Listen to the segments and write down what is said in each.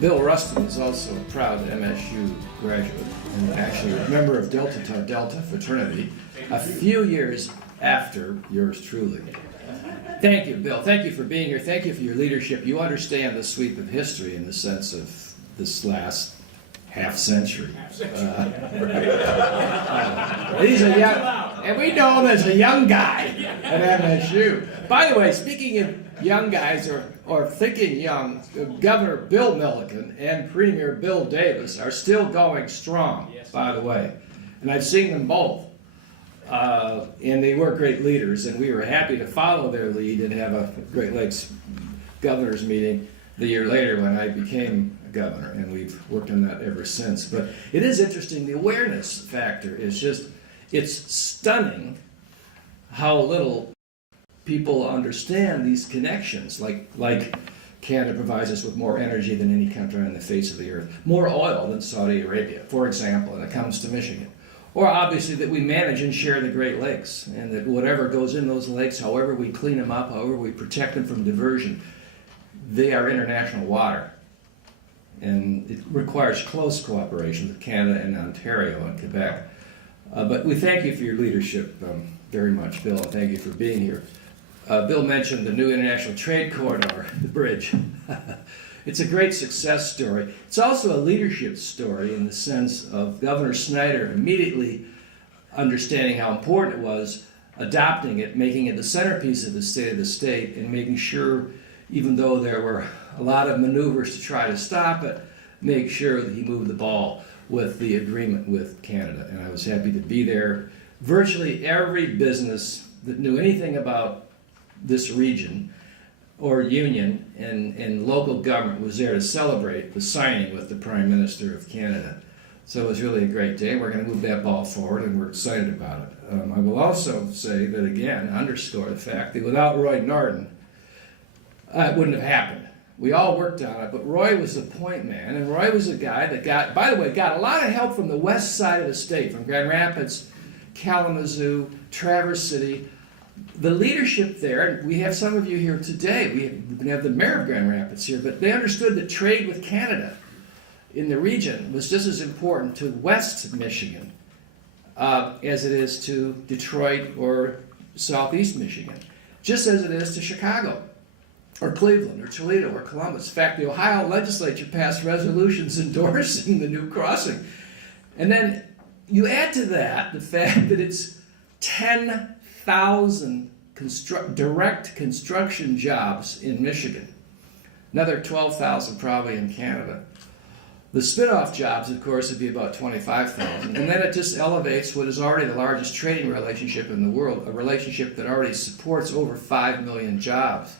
Bill Rustin is also a proud MSU graduate and actually a member of Delta Tau Delta fraternity a few years after yours truly. Thank you, Bill. Thank you for being here. Thank you for your leadership. You understand the sweep of history in the sense of this last half century. He's a young, and we know him as a young guy at MSU. By the way, speaking of young guys or thinking young, Governor Bill Milliken and Premier Bill Davis are still going strong, by the way. And I've seen them both. And they were great leaders, and we were happy to follow their lead and have a Great Lakes Governors meeting the year later when I became governor, and we've worked on that ever since. But it is interesting, the awareness factor is just, it's stunning how little people understand these connections, like Canada provides us with more energy than any country on the face of the earth, more oil than Saudi Arabia, for example, when it comes to Michigan. Or obviously that we manage and share the Great Lakes, and that whatever goes in those lakes, however we clean them up, however we protect them from diversion, they are international water. And it requires close cooperation with Canada and Ontario and Quebec. But we thank you for your leadership very much, Bill, and thank you for being here. Bill mentioned the new International Trade Corridor, the bridge. It's a great success story. It's also a leadership story in the sense of Governor Snyder immediately understanding how important it was, adopting it, making it the centerpiece of the state, and making sure, even though there were a lot of maneuvers to try to stop it, make sure that he moved the ball with the agreement with Canada. And I was happy to be there. Virtually every business that knew anything about this region or union and local government was there to celebrate the signing with the Prime Minister of Canada. So it was really a great day. We're going to move that ball forward, and we're excited about it. I will also say that, again, underscore the fact that without Roy Norton, it wouldn't have happened. We all worked on it, but Roy was the point man, and Roy was a guy that got, by the way, got a lot of help from the west side of the state, from Grand Rapids, Kalamazoo, Traverse City. The leadership there, and we have some of you here today, we have the mayor of Grand Rapids here, but they understood that trade with Canada in the region was just as important to West Michigan as it is to Detroit or Southeast Michigan, just as it is to Chicago or Cleveland or Toledo or Columbus. In fact, the Ohio legislature passed resolutions endorsing the new crossing. And then you add to that the fact that it's 10,000 direct construction jobs in Michigan, another 12,000 probably in Canada. The spin-off jobs, of course, would be about 25,000. And then it just elevates what is already the largest trading relationship in the world, a relationship that already supports over 5 million jobs.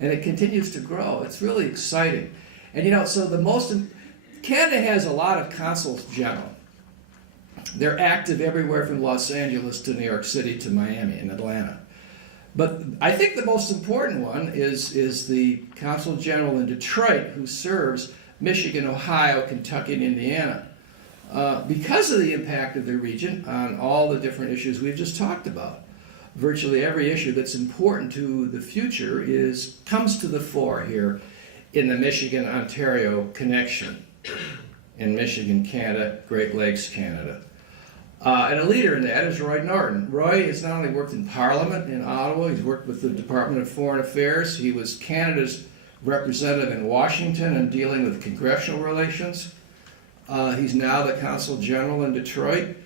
And it continues to grow. It's really exciting. And you know, so Canada has a lot of consuls general. They're active everywhere from Los Angeles to New York City to Miami and Atlanta. But I think the most important one is the consul general in Detroit, who serves Michigan, Ohio, Kentucky, and Indiana, because of the impact of the region on all the different issues we've just talked about. Virtually every issue that's important to the future comes to the fore here in the Michigan-Ontario connection, in Michigan, Canada, Great Lakes, Canada. And a leader in that is Roy Norton. Roy has not only worked in Parliament in Ottawa, he's worked with the Department of Foreign Affairs. He was Canada's representative in Washington and dealing with congressional relations. He's now the Consul General in Detroit.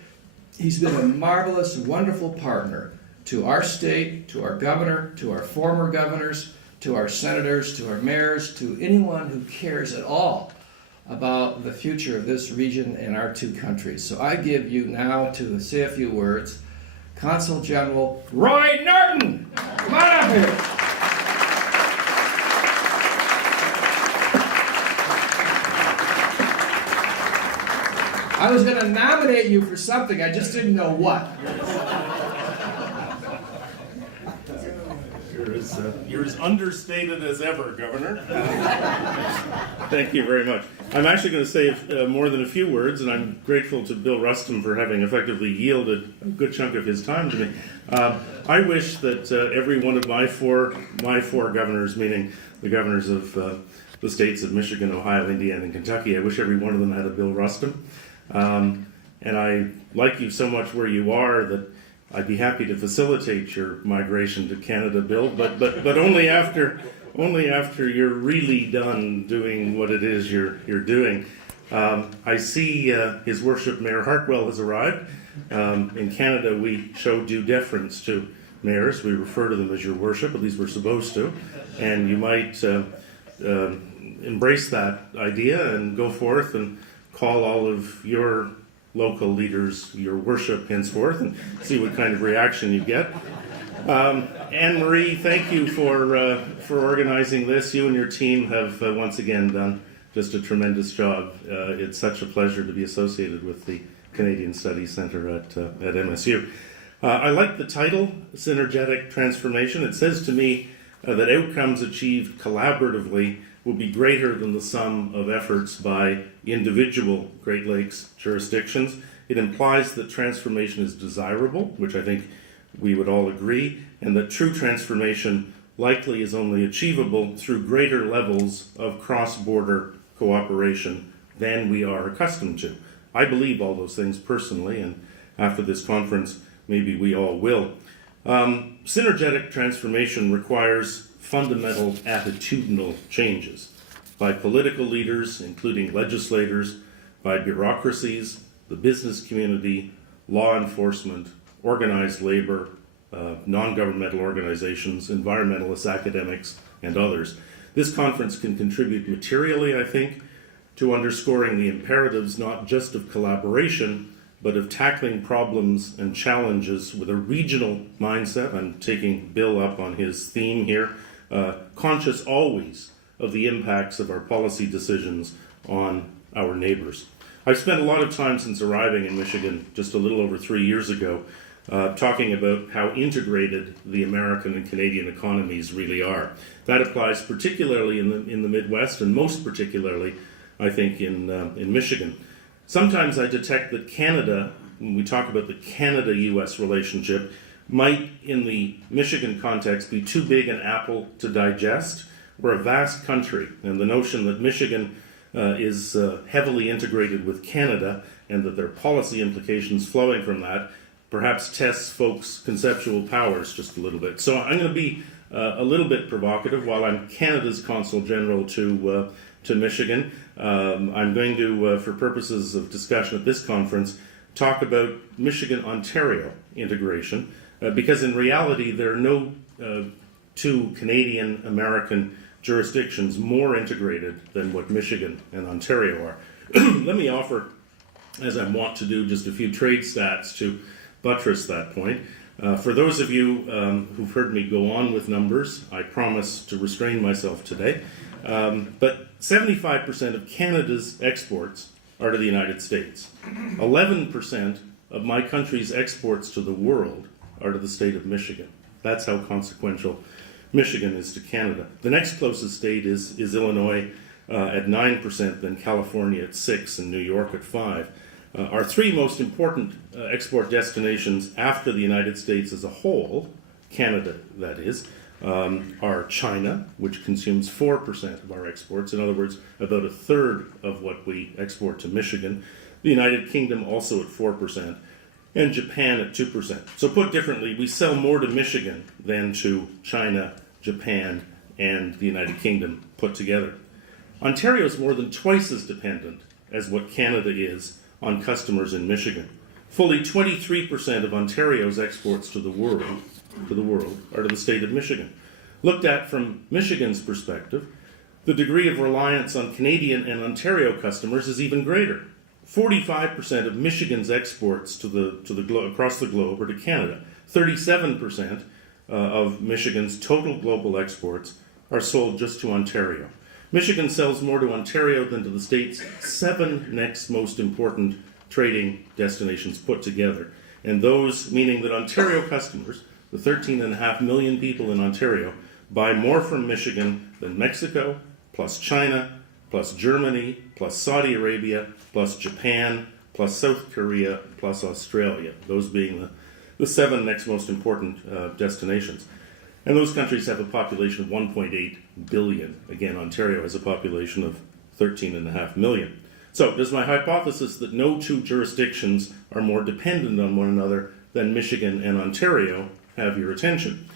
He's been a marvelous, wonderful partner to our state, to our governor, to our former governors, to our senators, to our mayors, to anyone who cares at all about the future of this region and our two countries. So I give you now to say a few words, Consul General Roy Norton. Come on up here. I was going to nominate you for something, I just didn't know what. You're as understated as ever, Governor. Thank you very much. I'm actually going to say more than a few words, and I'm grateful to Bill Rustin for having effectively yielded a good chunk of his time to me. I wish that every one of my four governors, meaning the governors of the states of Michigan, Ohio, Indiana, and Kentucky. I wish every one of them had a Bill Rustum. And I like you so much where you are that I'd be happy to facilitate your migration to Canada, Bill, but only after you're really done doing what it is you're doing. I see His Worship Mayor Hartwell has arrived. In Canada, we show due deference to mayors. We refer to them as Your Worship, at least we're supposed to. And you might embrace that idea and go forth and call all of your local leaders Your Worship henceforth and see what kind of reaction you get. Anne-Marie, thank you for organizing this. You and your team have once again done just a tremendous job. It's such a pleasure to be associated with the Canadian Studies Centre at MSU. I like the title, Synergetic Transformation. It says to me that outcomes achieved collaboratively will be greater than the sum of efforts by individual Great Lakes jurisdictions. It implies that transformation is desirable, which I think we would all agree, and that true transformation likely is only achievable through greater levels of cross-border cooperation than we are accustomed to. I believe all those things personally, and after this conference, maybe we all will. Synergetic transformation requires fundamental attitudinal changes by political leaders, including legislators, by bureaucracies, the business community, law enforcement, organized labor, non-governmental organizations, environmentalists, academics, and others. This conference can contribute materially, I think, to underscoring the imperatives not just of collaboration, but of tackling problems and challenges with a regional mindset. I'm taking Bill up on his theme here, conscious always of the impacts of our policy decisions on our neighbors. I've spent a lot of time since arriving in Michigan just a little over 3 years ago talking about how integrated the American and Canadian economies really are. That applies particularly in the Midwest, and most particularly, I think, in Michigan. Sometimes I detect that Canada, when we talk about the Canada-U.S. relationship, might, in the Michigan context, be too big an apple to digest. We're a vast country, and the notion that Michigan is heavily integrated with Canada and that there are policy implications flowing from that perhaps tests folks' conceptual powers just a little bit. So I'm going to be a little bit provocative while I'm Canada's Consul General to Michigan. I'm going to, for purposes of discussion at this conference, talk about Michigan-Ontario integration, because in reality there are no two Canadian-American jurisdictions more integrated than what Michigan and Ontario are. Let me offer, as I want to do, just a few trade stats to buttress that point. For those of you who've heard me go on with numbers, I promise to restrain myself today. But 75% of Canada's exports are to the United States. 11% of my country's exports to the world are to the state of Michigan. That's how consequential Michigan is to Canada. The next closest state is Illinois at 9%, then California at 6%, and New York at 5%. Our three most important export destinations after the United States as a whole, Canada that is, are China, which consumes 4% of our exports, in other words, about a third of what we export to Michigan, the United Kingdom also at 4%, and Japan at 2%. So put differently, we sell more to Michigan than to China, Japan, and the United Kingdom put together. Ontario is more than twice as dependent as what Canada is on customers in Michigan. Fully 23% of Ontario's exports to the world are to the state of Michigan. Looked at from Michigan's perspective, the degree of reliance on Canadian and Ontario customers is even greater. 45% of Michigan's exports across the globe are to Canada. 37% of Michigan's total global exports are sold just to Ontario. Michigan sells more to Ontario than to the state's 7 next most important trading destinations put together. And those meaning that Ontario customers, the 13.5 million people in Ontario, buy more from Michigan than Mexico, plus China, plus Germany, plus Saudi Arabia, plus Japan, plus South Korea, plus Australia, those being the 7 next most important destinations. And those countries have a population of 1.8 billion. Again, Ontario has a population of 13.5 million. So, does my hypothesis that no two jurisdictions are more dependent on one another than Michigan and Ontario have your attention?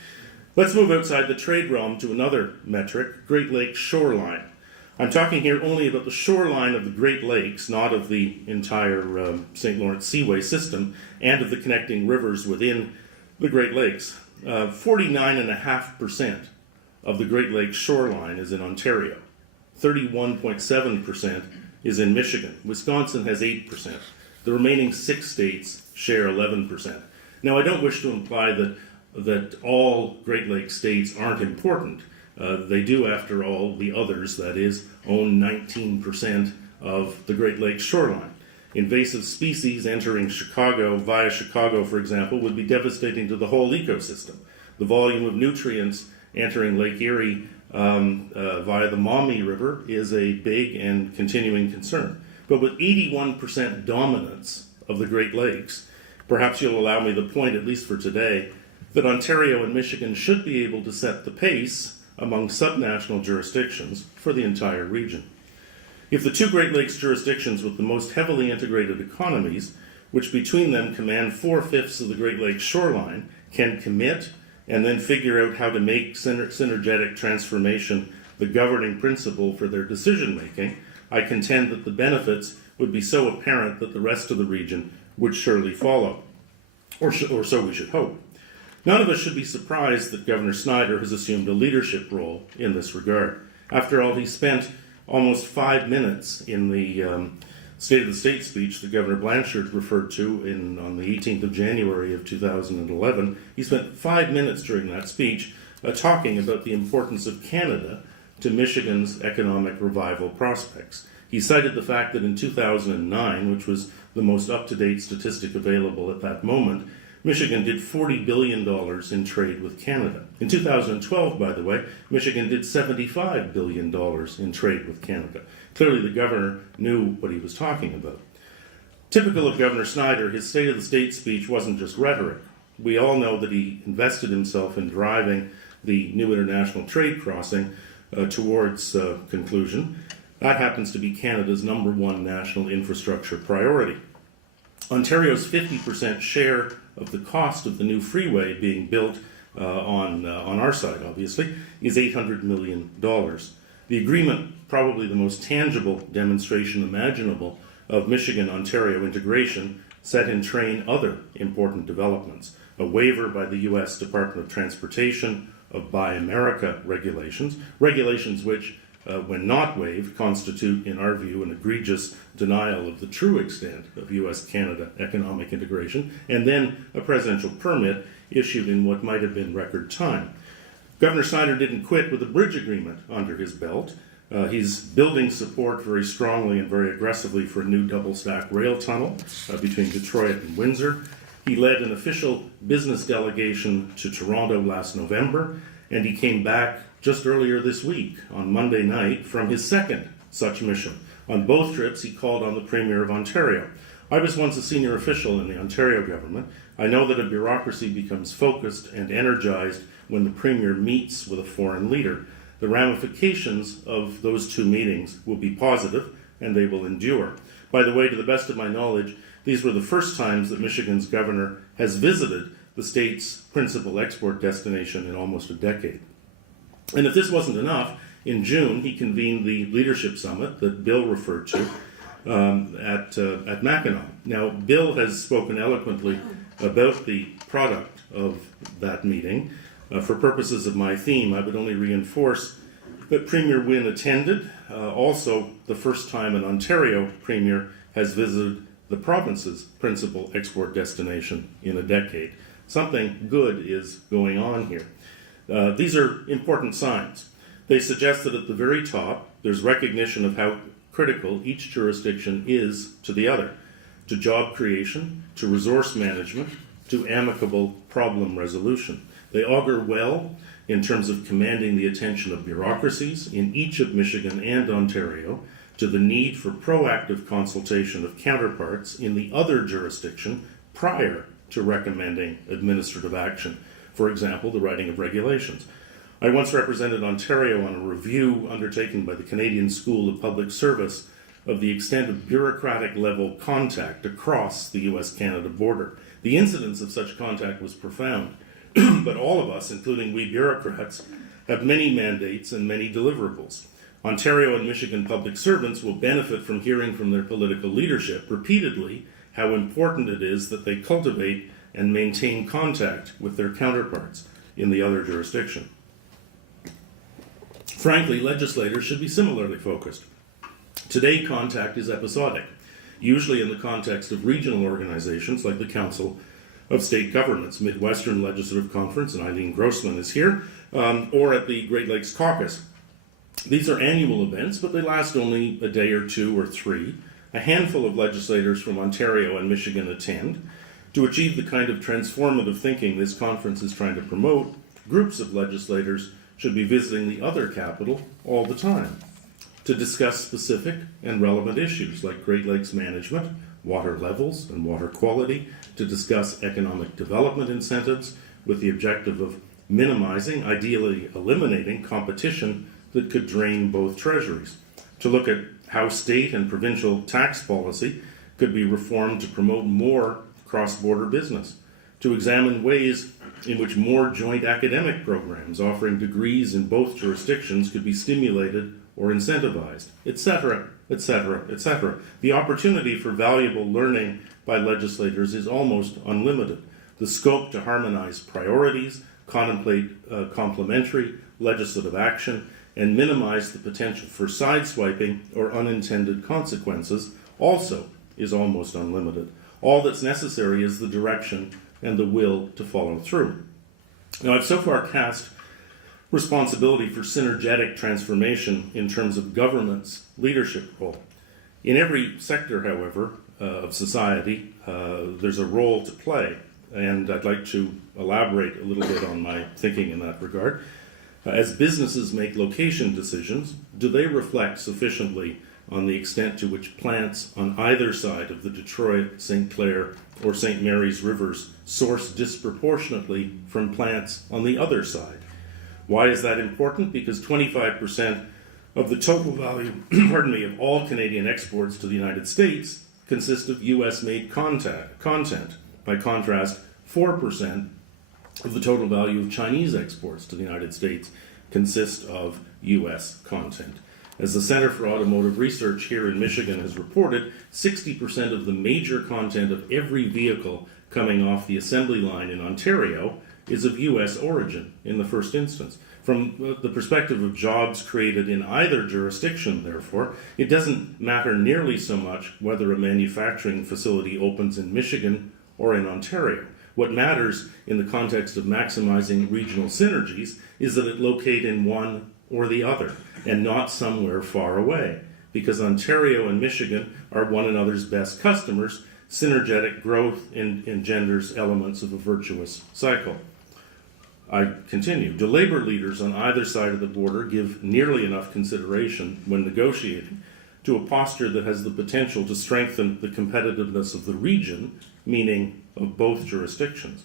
Let's move outside the trade realm to another metric, Great Lakes shoreline. I'm talking here only about the shoreline of the Great Lakes, not of the entire St. Lawrence Seaway system, and of the connecting rivers within the Great Lakes. 49.5% of the Great Lakes shoreline is in Ontario. 31.7% is in Michigan. Wisconsin has 8%. The remaining 6 states share 11%. Now, I don't wish to imply that all Great Lakes states aren't important. They do, after all, the others, that is, own 19% of the Great Lakes shoreline. Invasive species entering Chicago via Chicago, for example, would be devastating to the whole ecosystem. The volume of nutrients entering Lake Erie via the Maumee River is a big and continuing concern. But with 81% dominance of the Great Lakes, perhaps you'll allow me the point, at least for today, that Ontario and Michigan should be able to set the pace among subnational jurisdictions for the entire region. If the two Great Lakes jurisdictions with the most heavily integrated economies, which between them command 4/5 of the Great Lakes shoreline, can commit and then figure out how to make synergetic transformation the governing principle for their decision making, I contend that the benefits would be so apparent that the rest of the region would surely follow, or so we should hope. None of us should be surprised that Governor Snyder has assumed a leadership role in this regard. After all, he spent almost 5 minutes in the State of the State speech that Governor Blanchard referred to on the 18th of January of 2011. He spent 5 minutes during that speech talking about the importance of Canada to Michigan's economic revival prospects. He cited the fact that in 2009, which was the most up-to-date statistic available at that moment, Michigan did $40 billion in trade with Canada. In 2012, by the way, Michigan did $75 billion in trade with Canada. Clearly, the governor knew what he was talking about. Typical of Governor Snyder, his State of the State speech wasn't just rhetoric. We all know that he invested himself in driving the new international trade crossing towards conclusion. That happens to be Canada's #1 national infrastructure priority. Ontario's 50% share of the cost of the new freeway being built on our side, obviously, is $800 million. The agreement, probably the most tangible demonstration imaginable of Michigan-Ontario integration, set in train other important developments. A waiver by the U.S. Department of Transportation of Buy America regulations which, when not waived, constitute, in our view, an egregious denial of the true extent of U.S.-Canada economic integration, and then a presidential permit issued in what might have been record time. Governor Snyder didn't quit with a bridge agreement under his belt. He's building support very strongly and very aggressively for a new double-stack rail tunnel between Detroit and Windsor. He led an official business delegation to Toronto last November, and he came back just earlier this week, on Monday night, from his second such mission. On both trips, he called on the Premier of Ontario. I was once a senior official in the Ontario government. I know that a bureaucracy becomes focused and energized when the Premier meets with a foreign leader. The ramifications of those two meetings will be positive, and they will endure. By the way, to the best of my knowledge, these were the first times that Michigan's governor has visited the state's principal export destination in almost a decade. And if this wasn't enough, in June he convened the leadership summit that Bill referred to at Mackinac. Now, Bill has spoken eloquently about the product of that meeting. For purposes of my theme, I would only reinforce that Premier Wynne attended, also the first time an Ontario Premier has visited the province's principal export destination in a decade. Something good is going on here. These are important signs. They suggest that at the very top, there's recognition of how critical each jurisdiction is to the other, to job creation, to resource management, to amicable problem resolution. They augur well in terms of commanding the attention of bureaucracies in each of Michigan and Ontario, to the need for proactive consultation of counterparts in the other jurisdiction prior to recommending administrative action. for example, the writing of regulations. I once represented Ontario on a review undertaken by the Canadian School of Public Service of the extent of bureaucratic level contact across the US-Canada border. The incidence of such contact was profound, but all of us, including we bureaucrats, have many mandates and many deliverables. Ontario and Michigan public servants will benefit from hearing from their political leadership repeatedly how important it is that they cultivate and maintain contact with their counterparts in the other jurisdiction. Frankly, legislators should be similarly focused. Today, contact is episodic, usually in the context of regional organizations like the Council of State Governments, Midwestern Legislative Conference, and Eileen Grossman is here, or at the Great Lakes Caucus. These are annual events, but they last only a day or two or three. A handful of legislators from Ontario and Michigan attend. To achieve the kind of transformative thinking this conference is trying to promote, groups of legislators should be visiting the other capital all the time to discuss specific and relevant issues like Great Lakes management, water levels and water quality, to discuss economic development incentives with the objective of minimizing, ideally eliminating, competition that could drain both treasuries, to look at how state and provincial tax policy could be reformed to promote more cross-border business, to examine ways in which more joint academic programs offering degrees in both jurisdictions could be stimulated or incentivized, etc., etc., etc. The opportunity for valuable learning by legislators is almost unlimited. The scope to harmonize priorities, contemplate complementary legislative action, and minimize the potential for sideswiping or unintended consequences also is almost unlimited. All that's necessary is the direction and the will to follow through. Now, I've so far cast responsibility for synergetic transformation in terms of government's leadership role. In every sector, however, of society, there's a role to play, and I'd like to elaborate a little bit on my thinking in that regard. As businesses make location decisions, do they reflect sufficiently on the extent to which plants on either side of the Detroit, St. Clair, or St. Mary's rivers source disproportionately from plants on the other side? Why is that important? Because 25% of the total value of all Canadian exports to the United States consist of US-made content. By contrast, 4% of the total value of Chinese exports to the United States consist of US content. As the Center for Automotive Research here in Michigan has reported, 60% of the major content of every vehicle coming off the assembly line in Ontario is of US origin in the first instance. From the perspective of jobs created in either jurisdiction, therefore, it doesn't matter nearly so much whether a manufacturing facility opens in Michigan or in Ontario. What matters in the context of maximizing regional synergies is that it locate in one or the other, and not somewhere far away. Because Ontario and Michigan are one another's best customers, synergetic growth engenders elements of a virtuous cycle. I continue. Do labor leaders on either side of the border give nearly enough consideration when negotiating to a posture that has the potential to strengthen the competitiveness of the region, meaning of both jurisdictions?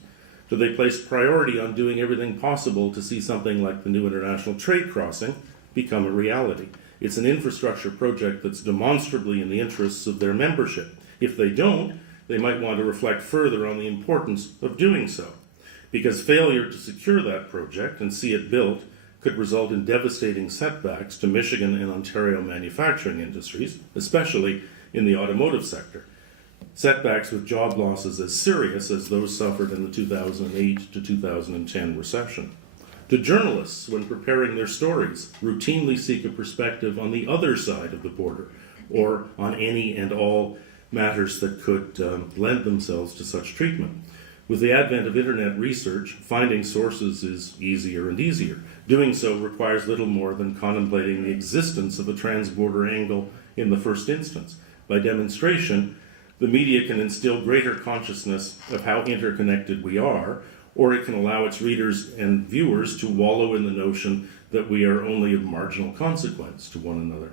Do they place priority on doing everything possible to see something like the new international trade crossing become a reality? It's an infrastructure project that's demonstrably in the interests of their membership. If they don't, they might want to reflect further on the importance of doing so, because failure to secure that project and see it built could result in devastating setbacks to Michigan and Ontario manufacturing industries, especially in the automotive sector. Setbacks with job losses as serious as those suffered in the 2008 to 2010 recession. Do journalists, when preparing their stories, routinely seek a perspective on the other side of the border, or on any and all matters that could lend themselves to such treatment? With the advent of internet research, finding sources is easier and easier. Doing so requires little more than contemplating the existence of a transborder angle in the first instance. By demonstration, the media can instill greater consciousness of how interconnected we are, or it can allow its readers and viewers to wallow in the notion that we are only of marginal consequence to one another.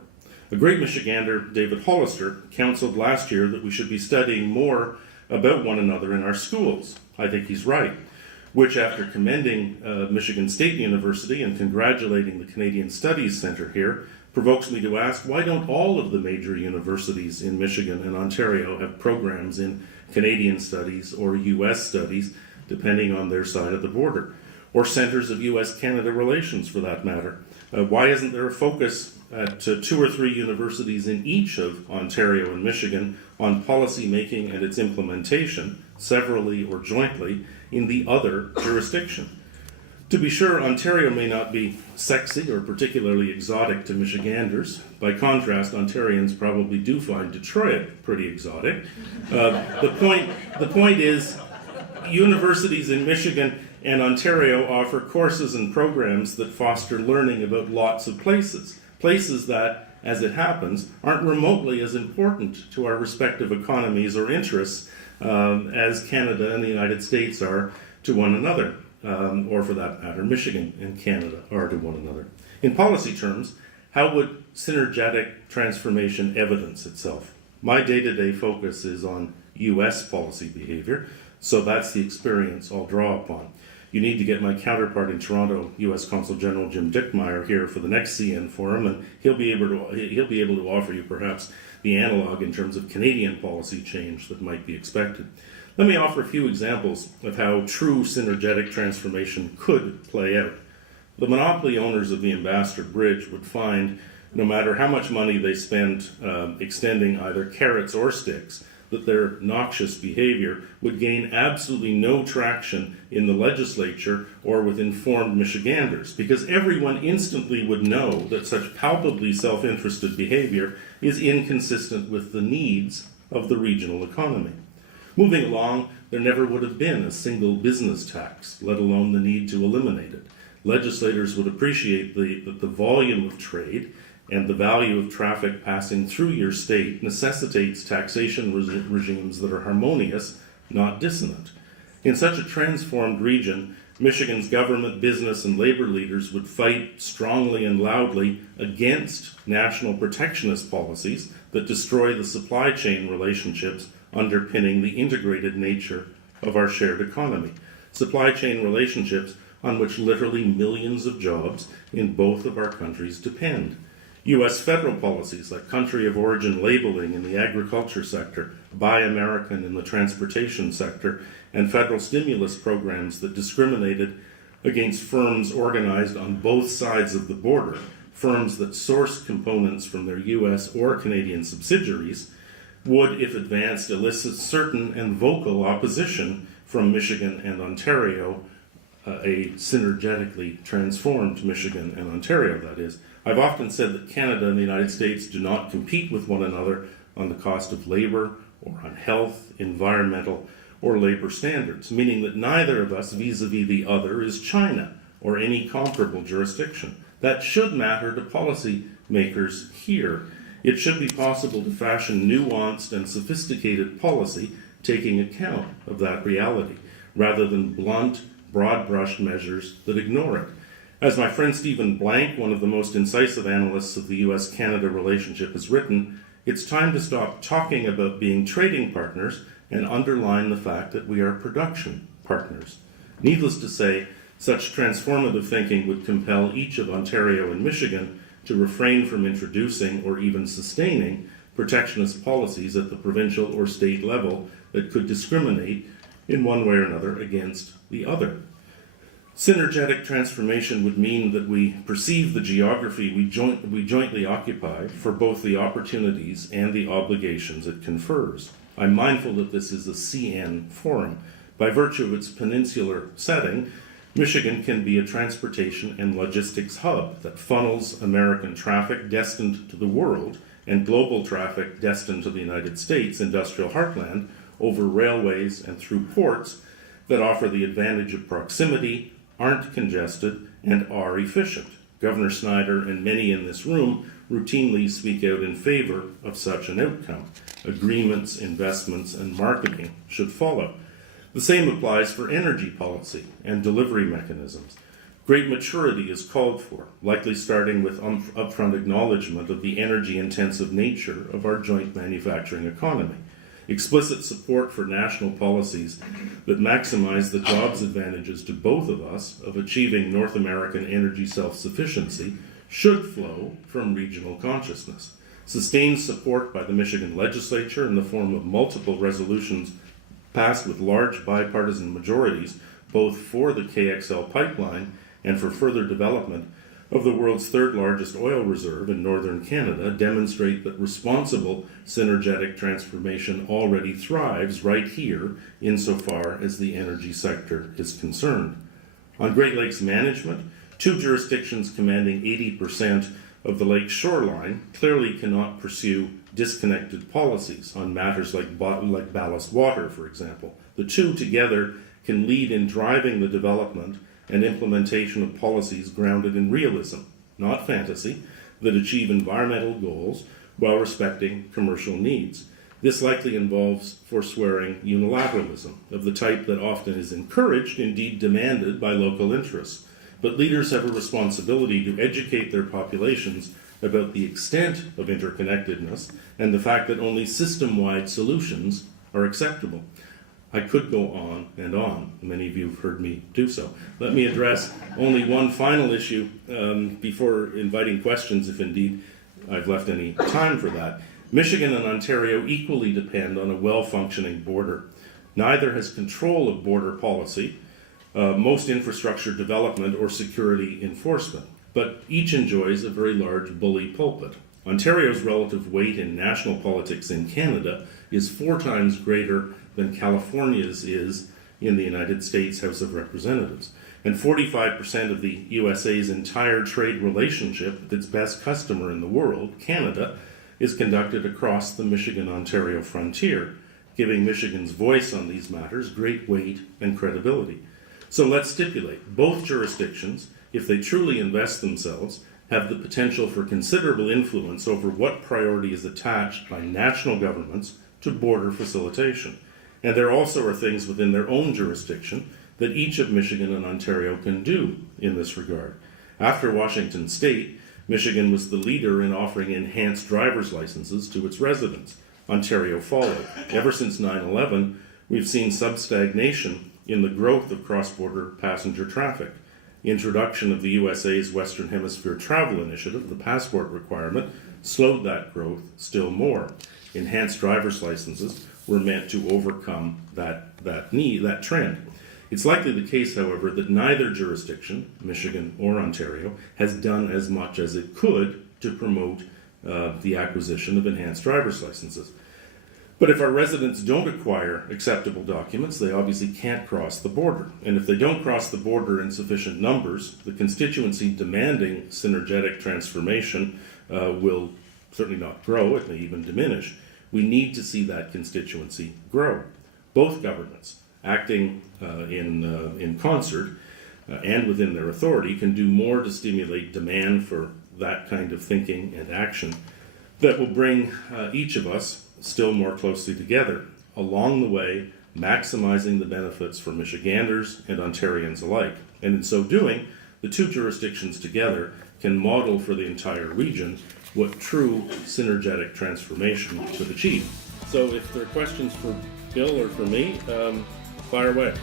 A great Michigander, David Hollister, counseled last year that we should be studying more about one another in our schools. I think he's right. which, after commending Michigan State University and congratulating the Canadian Studies Centre here, provokes me to ask, why don't all of the major universities in Michigan and Ontario have programs in Canadian studies or U.S. studies, depending on their side of the border, or centers of U.S.-Canada relations for that matter? Why isn't there a focus at 2 or 3 universities in each of Ontario and Michigan on policy making and its implementation, severally or jointly, in the other jurisdiction? To be sure, Ontario may not be sexy or particularly exotic to Michiganders. By contrast, Ontarians probably do find Detroit pretty exotic. The point is, universities in Michigan and Ontario offer courses and programs that foster learning about lots of places that, as it happens, aren't remotely as important to our respective economies or interests as Canada and the United States are to one another. Or for that matter, Michigan and Canada are to one another. In policy terms, how would synergetic transformation evidence itself? My day-to-day focus is on U.S. policy behavior, so that's the experience I'll draw upon. You need to get my counterpart in Toronto, U.S. Consul General Jim Dickmeyer, here for the next CN forum, and he'll be able to offer you perhaps the analog in terms of Canadian policy change that might be expected. Let me offer a few examples of how true synergetic transformation could play out. The monopoly owners of the Ambassador Bridge would find, no matter how much money they spend extending either carrots or sticks, that their noxious behavior would gain absolutely no traction in the legislature or with informed Michiganders, because everyone instantly would know that such palpably self-interested behavior is inconsistent with the needs of the regional economy. Moving along, there never would have been a single business tax, let alone the need to eliminate it. Legislators would appreciate that the volume of trade and the value of traffic passing through your state necessitates taxation regimes that are harmonious, not dissonant. In such a transformed region, Michigan's government, business, and labor leaders would fight strongly and loudly against national protectionist policies that destroy the supply chain relationships underpinning the integrated nature of our shared economy. Supply chain relationships on which literally millions of jobs in both of our countries depend. U.S. federal policies like country of origin labeling in the agriculture sector, Buy American in the transportation sector, and federal stimulus programs that discriminated against firms organized on both sides of the border, firms that source components from their U.S. or Canadian subsidiaries, would, if advanced, elicit certain and vocal opposition from Michigan and Ontario, a synergetically transformed Michigan and Ontario, that is. I've often said that Canada and the United States do not compete with one another on the cost of labor or on health, environmental, or labor standards, meaning that neither of us vis-a-vis the other is China or any comparable jurisdiction. That should matter to policy makers here. It should be possible to fashion nuanced and sophisticated policy taking account of that reality, rather than blunt, broad-brushed measures that ignore it. As my friend Stephen Blank, one of the most incisive analysts of the U.S.-Canada relationship, has written, it's time to stop talking about being trading partners and underline the fact that we are production partners. Needless to say, such transformative thinking would compel each of Ontario and Michigan to refrain from introducing or even sustaining protectionist policies at the provincial or state level that could discriminate in one way or another against the other. Synergetic transformation would mean that we perceive the geography we jointly occupy for both the opportunities and the obligations it confers. I'm mindful that this is a CN forum. By virtue of its peninsular setting, Michigan can be a transportation and logistics hub that funnels American traffic destined to the world and global traffic destined to the United States industrial heartland over railways and through ports that offer the advantage of proximity, aren't congested, and are efficient. Governor Snyder and many in this room routinely speak out in favor of such an outcome. Agreements, investments, and marketing should follow. The same applies for energy policy and delivery mechanisms. Great maturity is called for, likely starting with upfront acknowledgement of the energy-intensive nature of our joint manufacturing economy. explicit support for national policies that maximize the jobs advantages to both of us of achieving North American energy self-sufficiency should flow from regional consciousness. Sustained support by the Michigan legislature in the form of multiple resolutions passed with large bipartisan majorities, both for the KXL pipeline and for further development of the world's third largest oil reserve in northern Canada, demonstrate that responsible synergetic transformation already thrives right here insofar as the energy sector is concerned. On Great Lakes management, two jurisdictions commanding 80% of the lake's shoreline clearly cannot pursue disconnected policies on matters like ballast water, for example. The two together can lead in driving the development and implementation of policies grounded in realism, not fantasy, that achieve environmental goals while respecting commercial needs. This likely involves forswearing unilateralism of the type that often is encouraged, indeed demanded, by local interests. But leaders have a responsibility to educate their populations about the extent of interconnectedness and the fact that only system-wide solutions are acceptable. I could go on and on. Many of you have heard me do so. Let me address only one final issue before inviting questions, if indeed I've left any time for that. Michigan and Ontario equally depend on a well-functioning border. Neither has control of border policy, most infrastructure development, or security enforcement, but each enjoys a very large bully pulpit. Ontario's relative weight in national politics in Canada is 4 times greater than California's is in the United States House of Representatives. And 45% of the USA's entire trade relationship with its best customer in the world, Canada, is conducted across the Michigan-Ontario frontier, giving Michigan's voice on these matters great weight and credibility. So let's stipulate, both jurisdictions, if they truly invest themselves, have the potential for considerable influence over what priority is attached by national governments to border facilitation. And there also are things within their own jurisdiction that each of Michigan and Ontario can do in this regard. After Washington State, Michigan was the leader in offering enhanced driver's licenses to its residents. Ontario followed. Ever since 9/11, we've seen substagnation in the growth of cross-border passenger traffic. Introduction of the USA's Western Hemisphere Travel Initiative, the passport requirement, slowed that growth still more. Enhanced driver's licenses were meant to overcome that trend. It's likely the case, however, that neither jurisdiction, Michigan or Ontario, has done as much as it could to promote the acquisition of enhanced driver's licenses. But if our residents don't acquire acceptable documents, they obviously can't cross the border. And if they don't cross the border in sufficient numbers, the constituency demanding synergetic transformation will certainly not grow, it may even diminish. We need to see that constituency grow. Both governments, acting in concert and within their authority, can do more to stimulate demand for that kind of thinking and action that will bring each of us still more closely together, along the way maximizing the benefits for Michiganders and Ontarians alike. And in so doing, the two jurisdictions together can model for the entire region what true synergetic transformation could achieve. So if there are questions for Bill or for me, fire away.